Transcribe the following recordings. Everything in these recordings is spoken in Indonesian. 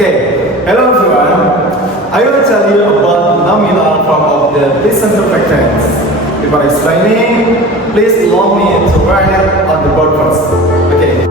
Okay, hello everyone. I will tell you about the nominal form of the present perfect tense. Before explaining, please allow me to write it on the board first. Okay.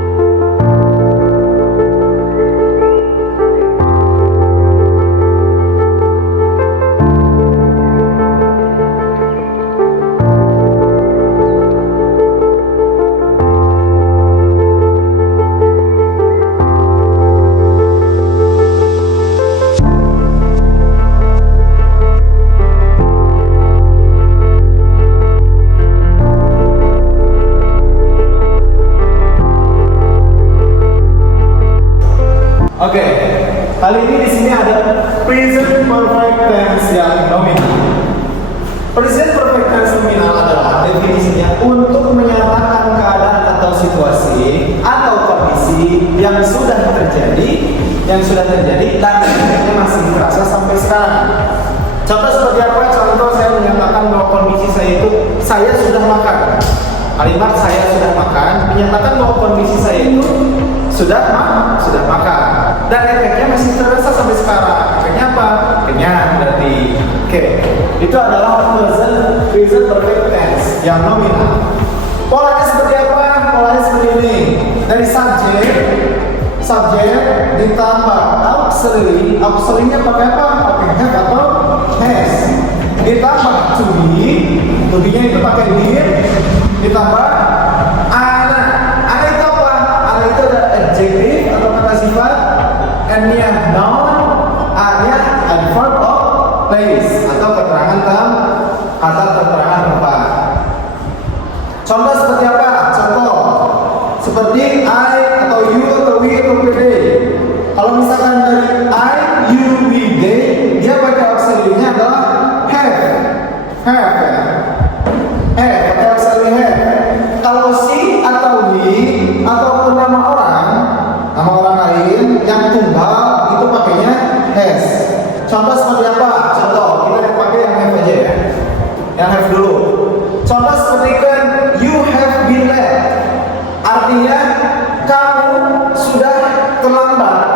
Oke, kali ini di sini ada present perfect tense yang nominal. Present perfect tense nominal adalah definisinya untuk menyatakan keadaan atau situasi atau kondisi yang sudah terjadi dan efeknya masih terasa sampai sekarang. Contoh seperti apa? Contoh saya menyatakan bahwa kondisi saya itu saya sudah makan. Kalimat saya sudah makan menyatakan bahwa kondisi saya itu sudah makan dan efeknya masih terasa sampai sekarang. Efeknya apa? Kenyang berarti. Oke, itu adalah present perfect tense yang nominal. Polanya seperti apa? Polanya seperti ini. Dari subjek ditambah auxiliary. Auxiliary-nya pakai apa? Pakai have atau has. Ditambah to be-nya itu pakai did. Ditambah ana. Ana itu apa? Ana itu ada adjective atau kata sifat, N-nya noun, A-nya adverb of place atau keterangan kata keterangan tempat. Contoh seperti apa? Contoh seperti I atau you atau we atau PD. Kalau misalkan dari I, you, we, they, dia pakai auxiliary-nya adalah have ya. Pakai auxiliary have. Kalau si atau we ataupun nama orang lain yang tunggal itu pakainya has. Contoh seperti apa? Contoh kita pakai yang have aja ya. Yang have dulu. Contoh seperti kan you have been late. Artinya kamu sudah terlambat.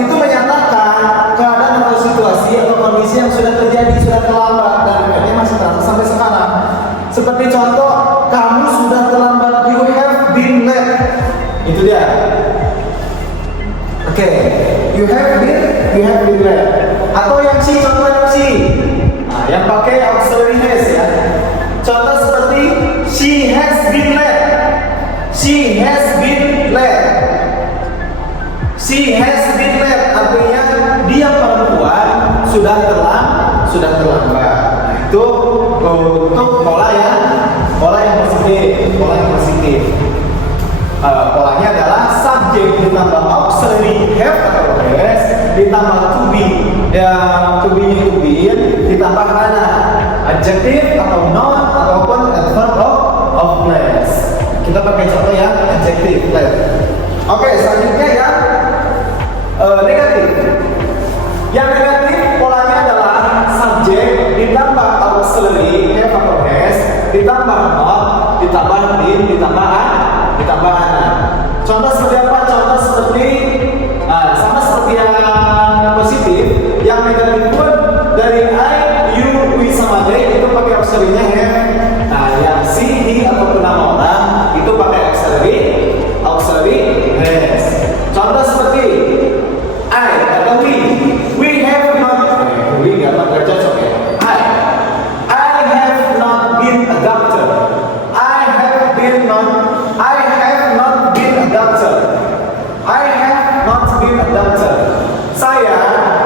Itu menyatakan keadaan atau situasi atau kondisi yang sudah terjadi, sudah terlambat dan efeknya masih terasa sampai sekarang. Seperti contoh, kamu sudah terlambat. You have been late. Itu dia. Oke, you have been late. Atau yang si, contoh yang si. Nah, yang pakai auxiliary has ya. Contoh seperti she has been late. She has been late. She has been late artinya dia perempuan sudah terlambat. Nah, itu untuk pola yang positif. Polanya adalah subjek ditambah auxiliary have atau has ditambah to be. Yang to be-nya to be ditambah ana, adjective atau noun ataupun adverb of place. Kita pakai contoh yang adjective place. Oke, selanjutnya yang negatif. Yang negatif polanya adalah subjek ditambah auxiliary have atau has ditambah not ditambah been ditambah ana. Contoh seperti apa? Contoh seperti sama seperti yang positif. Yang negatif pun dari I, you, we sama they itu pakai auxiliary-nya have. Nah, yang si, he ataupun nama orang itu pakai auxiliary has. Contoh seperti I atau we have not. We nggak cocok ya. I have not been a doctor. I have not been a doctor. Saya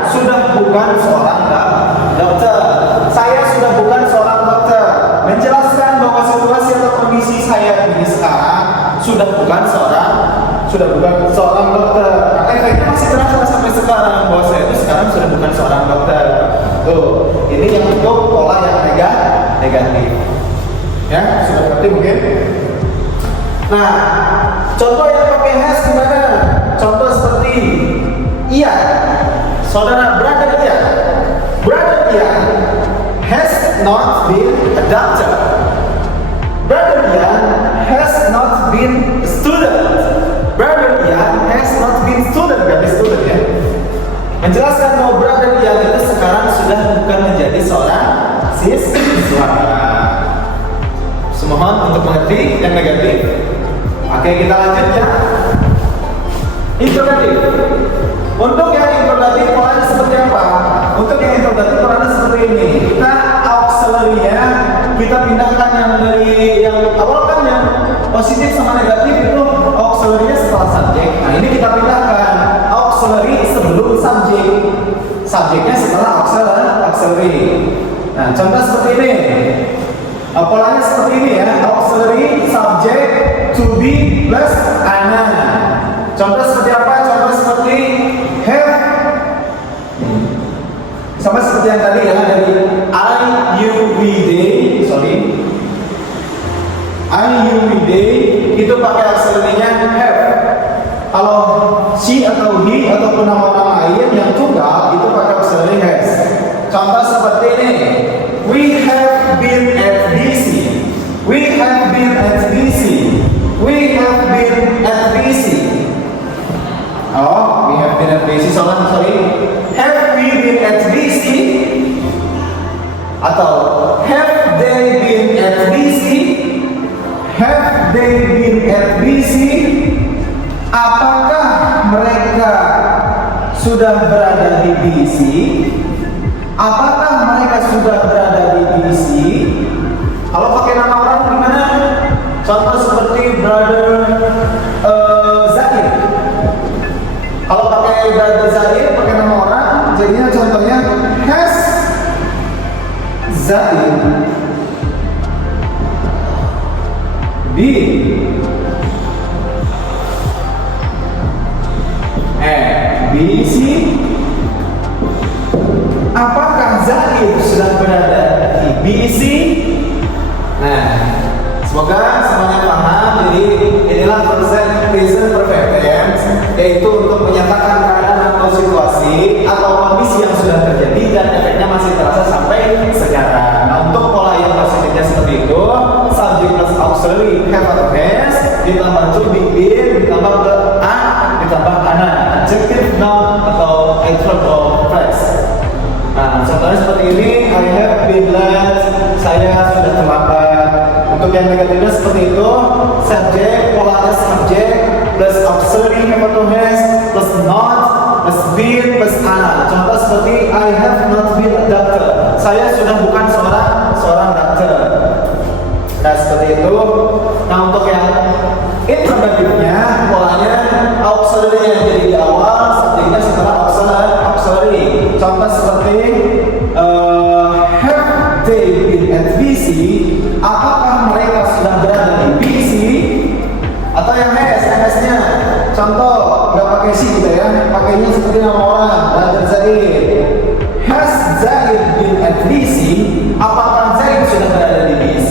sudah bukan seorang dokter. Menjelaskan bahwa situasi atau kondisi saya ini sekarang sudah bukan seorang dokter. Maka efeknya masih terasa sampai sekarang bahwa saya itu sekarang sudah bukan seorang dokter. Tuh, ini yang untuk pola yang negatif. Ya, sudah ngerti mungkin? Nah, contoh yang pakai has gimana? Contoh seperti iya. Saudara brother Ian has not been a doctor. Brother Ian has not been a student. Brother Ian has not been student. interrogatif. Untuk yang interrogatif polanya seperti apa? Untuk yang interrogatif polanya seperti ini. Kita auxiliary-nya kita pindahkan yang dari yang awal kan yang positif sama negatif itu auxiliary-nya setelah subjek. Nah ini kita pindahkan auxiliary sebelum subjek. Subjeknya setelah auxiliary. Nah contoh seperti ini. Polanya seperti ini ya. Auxiliary subject to be plus ana. Contoh seperti apa? Contoh seperti have. Sama seperti yang tadi ya dari I, you, we, they. Sorry. I, you, we, they itu pakai auxiliary-nya have. Kalau she atau he ataupun nama orang lain yang tunggal itu pakai auxiliary has. Contoh seperti ini. We have been at BC. We have been at BC. We have been at BC. Oh, we have been at BC. Sorry. Have we been at BC? Atau have they been at BC? Have they been at BC? Apakah mereka sudah berada di BC? Apakah mereka sudah berada di BC? Kalau pakai nama orang gimana? Contoh seperti brother Zaid. Kalau pakai brother Zaid pakai nama orang, jadinya contohnya has Zaid been at BC? Apakah Zaid sudah berada di BC? Nah, semoga semuanya paham. Jadi inilah present perfect tense, yaitu untuk menyatakan keadaan atau situasi atau kondisi yang sudah terjadi dan efeknya masih terasa sampai sekarang. Nah, untuk pola yang positifnya seperti itu, subject plus auxiliary have atau has ditambah to be been ditambah ke a ditambah ana, adjective noun atau adverb of phrase. Nah, contohnya seperti ini, I have been late, saya sudah terlambat. Untuk yang negatifnya seperti itu, subjek, polanya subjek, plus auxiliary have atau has, plus not, plus been, plus ana. Contoh seperti, I have not been a doctor, saya sudah bukan seorang dokter. Nah, seperti itu. Nah, untuk yang interrogatifnya, polanya auxiliary yang jadi di awal, subjeknya setelah auxiliary. Contoh seperti have they been at BC? Apakah mereka sudah berada di BC? Atau yang has-nya contoh nggak pakai si gitu ya, pakainya seperti nama orang. Brother Zaid. Has Zaid been at BC? Apakah Zaid sudah berada di BC?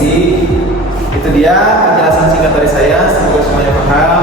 Itu dia penjelasan singkat dari saya. Semoga semuanya paham.